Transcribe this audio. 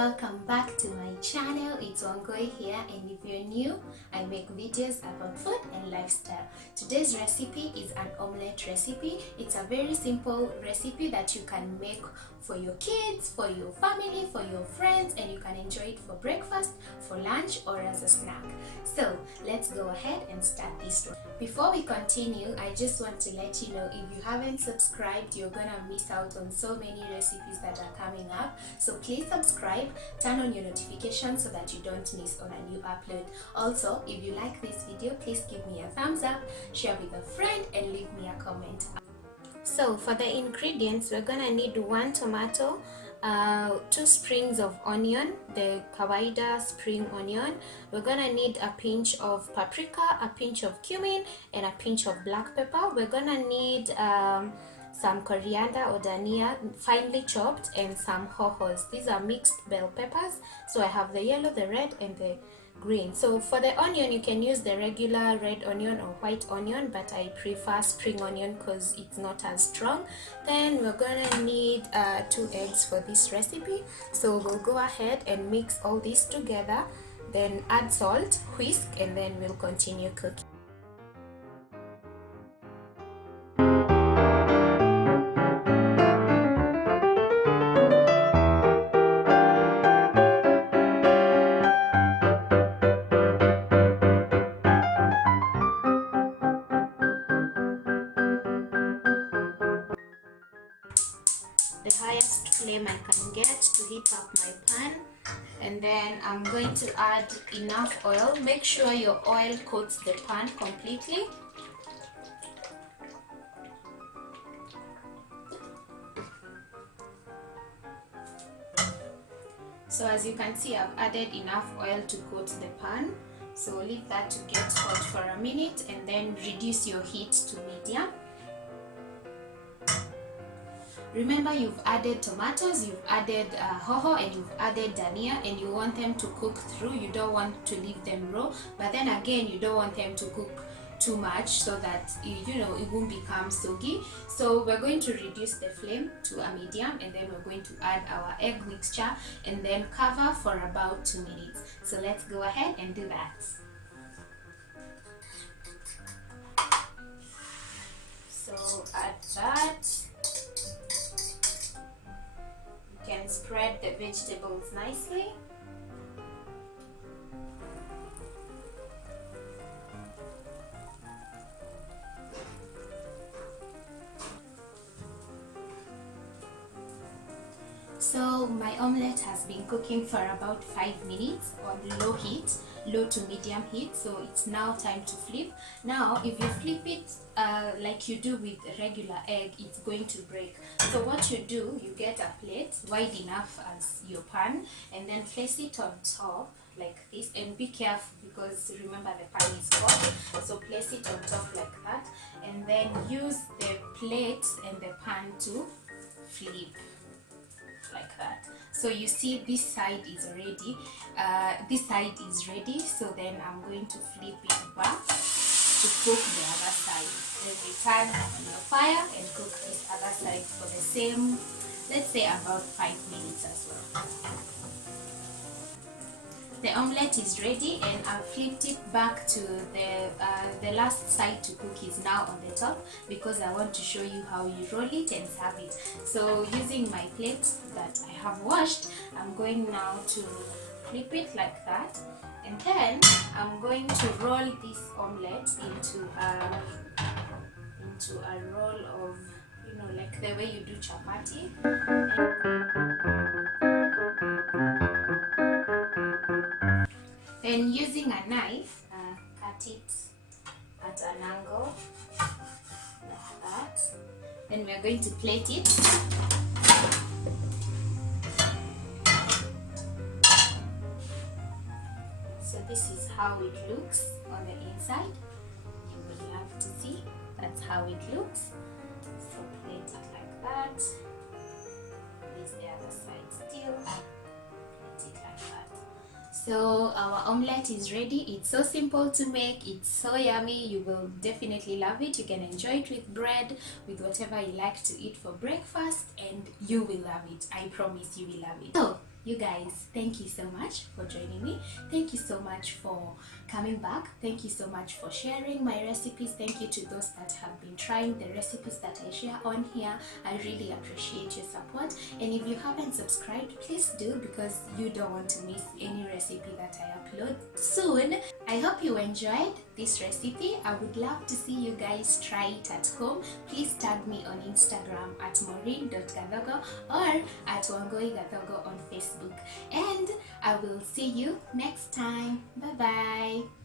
welcome back to my channel. It's Wangoi here, and if you're new, I make videos about food and lifestyle. Today's recipe is an omelette recipe. It's a very simple recipe that you can make for your kids, for your family, for your friends, and you can enjoy it for breakfast, for lunch, or as a snack. So let's go ahead and start this one. Before we continue, I just want to let you know, if you haven't subscribed, you're gonna miss out on so many recipes that are coming up. So please subscribe, turn on your notifications so that you don't miss on a new upload. Also, if you like this video, please give me a thumbs up, share with a friend, and leave me a comment. So for the ingredients, we're gonna need 1 tomato, 2 springs of onion, the kawaida spring onion. We're gonna need a pinch of paprika, a pinch of cumin, and a pinch of black pepper. We're gonna need some coriander or dania finely chopped, and some hohos. These are mixed bell peppers. So I have the yellow, the red, and the green. So for the onion, you can use the regular red onion or white onion, but I prefer spring onion because it's not as strong. Then we're gonna need 2 eggs for this recipe. So we'll go ahead and mix all this together, then add salt, whisk, and then we'll continue cooking. The highest flame I can get to heat up my pan, and then I'm going to add enough oil. Make sure your oil coats the pan completely. So as you can see, I've added enough oil to coat the pan. So leave that to get hot for a minute, and then reduce your heat to medium. Remember, you've added tomatoes, you've added hoho, and you've added dania, and you want them to cook through. You don't want to leave them raw, but then again, you don't want them to cook too much so that it won't become soggy. So we're going to reduce the flame to a medium, and then we're going to add our egg mixture and then cover for about 2 minutes. So let's go ahead and do that. So add that. Can spread the vegetables nicely. So my omelette has been cooking for about 5 minutes on low heat, low to medium heat. So it's now time to flip. Now if you flip it like you do with a regular egg, it's going to break. So what you do, you get a plate wide enough as your pan, and then place it on top like this, and be careful because remember the pan is hot. So place it on top like that, and then use the plate and the pan to flip like that. So you see this side is ready, so then I'm going to flip it back to cook the other side. Then return on your fire and cook this other side for the same, let's say about 5 minutes as well. The omelette is ready, and I've flipped it back to the last side to cook is now on the top, because I want to show you how you roll it and serve it. So using my plate that I have washed, I'm going now to flip it like that, and then I'm going to roll this omelette into a roll of, like the way you do chapati. Then using a knife, cut it at an angle like that. Then we're going to plate it. So this is how it looks on the inside. You will love to see. That's how it looks. So plate it like that. Place the other side still. Plate it like that. So our omelette is ready. It's so simple to make. It's so yummy. You will definitely love it. You can enjoy it with bread, with whatever you like to eat for breakfast, and you will love it. I promise you will love it. So You guys, thank you so much for joining me. Thank you so much for coming back. Thank you so much for sharing my recipes. Thank you to those that have been trying the recipes that I share on here. I really appreciate your support. And if you haven't subscribed, please do, because you don't want to miss any recipe that I upload soon. I hope you enjoyed this recipe. I would love to see you guys try it at home. Please tag me on Instagram at maureen.gathogo or at Wangoi Gathogo on Facebook. And I will see you next time. Bye bye.